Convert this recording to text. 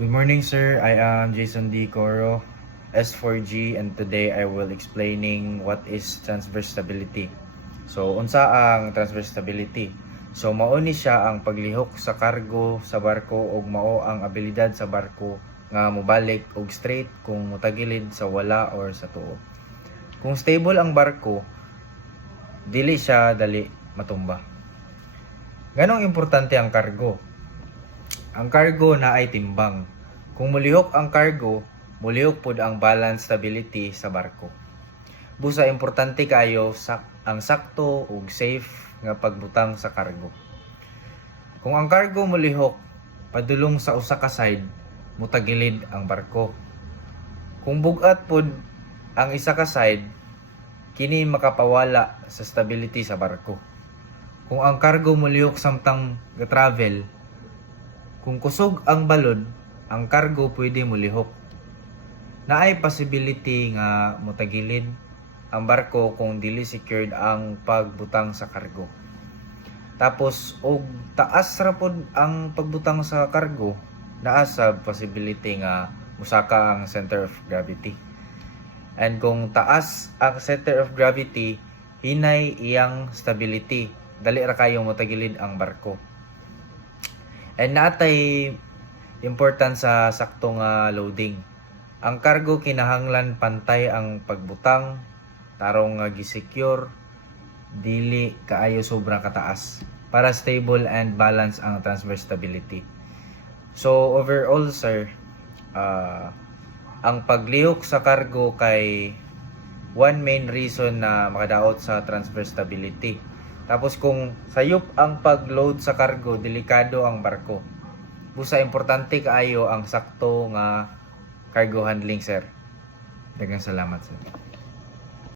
Good morning, sir. I am Jason D. Coro, S4G, and today I will explaining what is transverse stability. So, unsa ang transverse stability? So, mao ni siya ang paglihok sa kargo sa barko ug mao ang abilidad sa barko nga mobalik og straight kung mutagilid sa wala or sa tuo. Kung stable ang barko, dili siya dali matumba. Ganong importante ang kargo? Ang kargo na ay timbang. Kung mulihok ang cargo, mulihok pud ang balance stability sa barko. Busa importante kayo ang sakto ug safe nga pagbutang sa cargo. Kung ang cargo mulihok padulong sa usa ka side, mutagilid ang barko. Kung bugat pud ang isa ka side, kini makapawala sa stability sa barko. Kung ang cargo mulihok samtang ga-travel, kung kusog ang balod, ang cargo pwede mulihok. Naay possibility nga mutagilid ang barko kung dili secured ang pagbutang sa cargo. Tapos og taas ra pod ang pagbutang sa cargo, naa sa possibility nga musaka ang center of gravity. And kung taas ang center of gravity, hinay iyang stability, dali ra kayo mutagilid ang barko. And natay importance sa saktong loading. Ang cargo kinahanglan pantay ang pagbutang, tarong gi-secure, dili kaayo sobra kataas para stable and balance ang transverse stability. So overall, sir, ang paglihok sa cargo kay one main reason na makadaot sa transverse stability. Tapos kung sayop ang pag-load sa cargo, delikado ang barko. Busa importante kaayo ang sakto nga cargo handling, sir. Daghang salamat, sir.